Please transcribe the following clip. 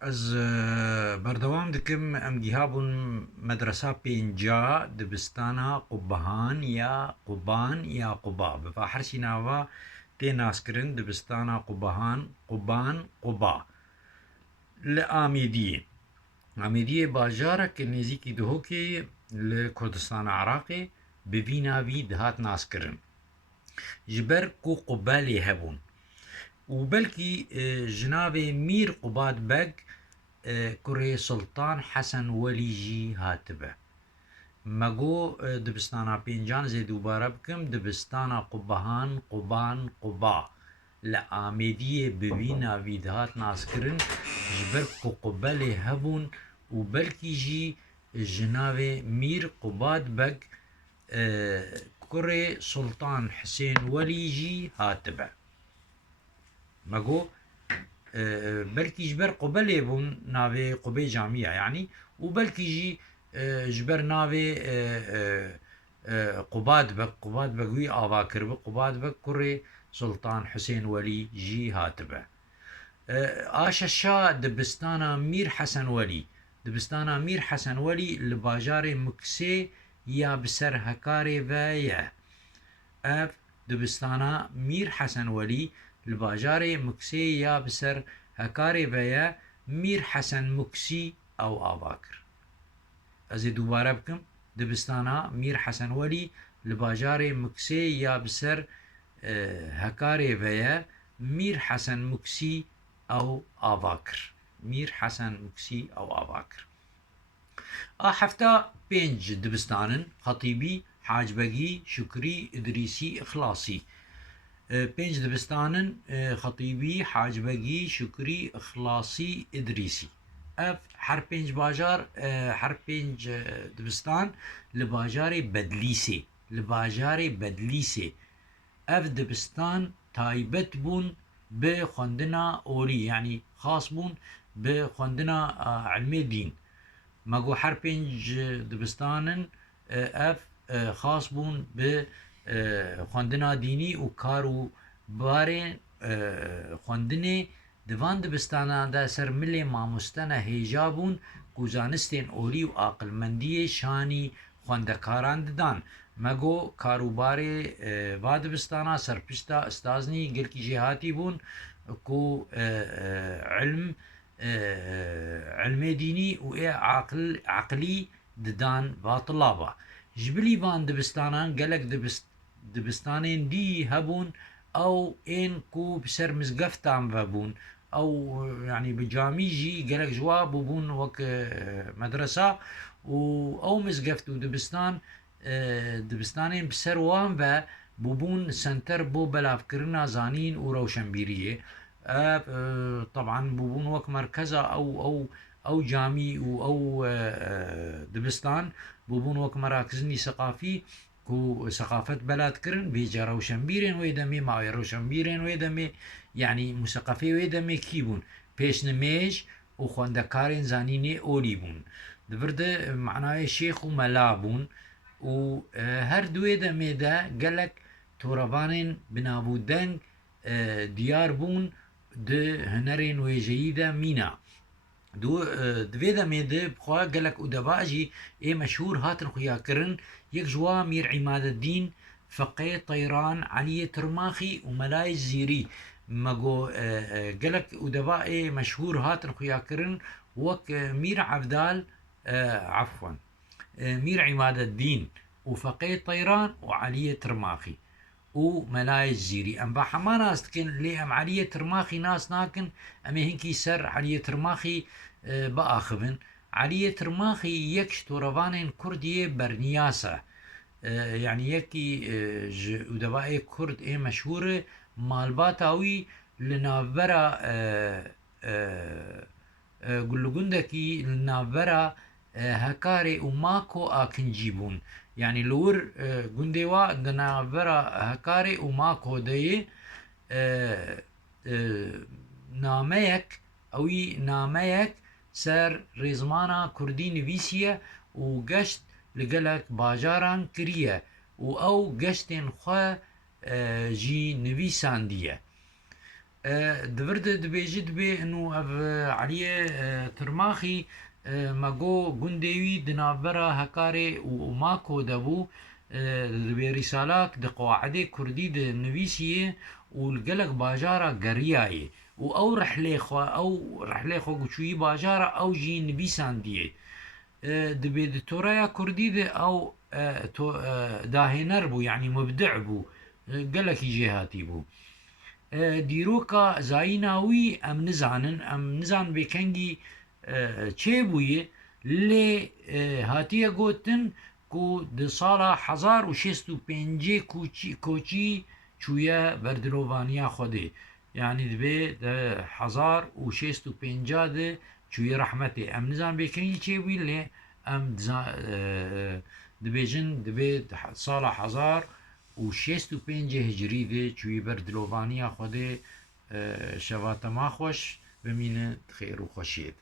از بردوام دکم ام گیهابون مدرسه پینجا دبستانا قبهان یا قبان یا قبا بفا حرشی ناوا تی ناسکرن دبستانا قبهان قبان قبا لآمیدیه آمیدیه باجارة که نزیکی دهوکی لکردستان عراقی بویناوی دهات ناسکرن جبر کو قبالی هبون وبلكي جناب مير قباد بق كري سلطان حسن ولي جي هاتبه مگو دبستانا پینجان زی دوباره بکم دبستانا قبهان قبان قبا لآمیدی ببینا ویدهات ناسکرن جبر کو قبل هبون و بلکی جی جناب میر قباد بگ كري سلطان حسين ولي جي هاتبه مگو بلكي جبر قبل بون ناوي قبي جامعة يعني وبلكي جي جبر ناوي قباد بقوي آواكر قباد بك كري سلطان حسين ولي جي هاتبه آشا الشا دبستانا مير حسن ولي دبستانا مير حسن ولي لباجاري مكسي يا بسر هكاري ويا اف دبستانا مير حسن ولي الباجاري مكسي يا بسر هكاري بيا مير حسن مكسي او آواكر ازي دوباره بكم دبستانا مير حسن ولي الباجاري مكسي يا بسر هكاري بيا مير حسن مكسي او آواكر مير حسن مكسي او آواكر حفتا بينج دبستانن خطيبي حاجبقي شكري إدريسي إخلاصي بينج دبستانن خطيبي حاجبقي شكري إخلاصي إدريسي اف هر پنج باجار هر پنج دبستان لباجار بدلیسه لباجار بدلیسه اف دبستان تایبت بون به خواندنا اولی يعني خاص بون به خواندنا علم دین مگو هر پنج دبستانن اف خاص بون به خواندنا دینی و کارو بارین خواندنه دوان دبستانا دا سر ملی ماموستنا هیجابون گوزانستین اولی و عقلمندی شانی خواندکاران ددان مگو کاروباری و دبستانا سرپشتا استازنی گلکی جهاتی بون کو علم دینی و عقلی ددان و طلابا جبلی وان دبستانان گلک دبستانين دي هبون او ان كو بسر مزقفتان فبون او يعني بجاميجي قالك جواب بون وك مدرسة او مزقفتو دبستان دبستانين بسر وان و بون سنتر بو بلافكرنا زانين و روشنبيرية طبعا بون وك مركزة او جامي او دبستان بون وك مراكزني ثقافي كو ثقافت بلاد كرن بيجا روشنبيرين ويدمي ماوي روشنبيرين ويدمي يعني مثقفي ويدمي كيبون بيش نميج وخواندكارين زانيني اولي بون دبرد معناه شيخ وملابون و هر دوی دمي دا قالك توربانين بنابودن ديار بون ده هنرين ويجيدا مينا دوی دمي ده بخوا قالك ودباجي اي مشهور هاتن خويا كرن يك جوا مير عماد الدين فقيه طيران علي ترماخي وملاي الزيري مگو قالك ودباء مشهور هاتن خويا كرن وك مير عبدال عفوا مير عماد الدين وفقيه طيران وعلي ترماخي وملاي الزيري ام بحما ناس تكن لي ام علي ترماخي ناس ناكن ام هنكي سر علي ترماخي باخذن علي ترماخي يكش تورفانين كردية برنياسة يعني يكي ودبائي كرد ايه مشهورة مالباتاوي لنافبرا قلو قندكي لنافبرا هكاري وماكو اكنجيبون يعني لور قندوا لنافبرا هكاري وماكو دي ناميك اوي ناميك سر رزمانا كردي نويسية وقشت لقلك باجاران كريه و او قشتين خوا جي نويسان ديه دبرد دبیجی دبی انو اف علیه ترماخی مگو گندوی دنابرا هکاره و ماکو دبو دبی رسالات د قواعد کردی د نویسیه و الگلک باجارا گریایه و او رحله خو گوچوی باجارا او جی نویسان دیه دبي دكتوراه كردي ده او داهنر بو يعني مبدع بو قالك جهاتي بو دیروکا زایناوی ام نزان بکنگی چه بویه لی هاتیه گوتن کو د سالا 1605 کوچی چویا بردلوانیا خوده يعني دبي ده 1605 ده چوی رحمته ام نزان بکنگی چه بویه لی ام دبيجن دبي سالا 1605 هجری ده چوی بردلوانیا خوده شوات ما خوش بمینه خیر و خوشید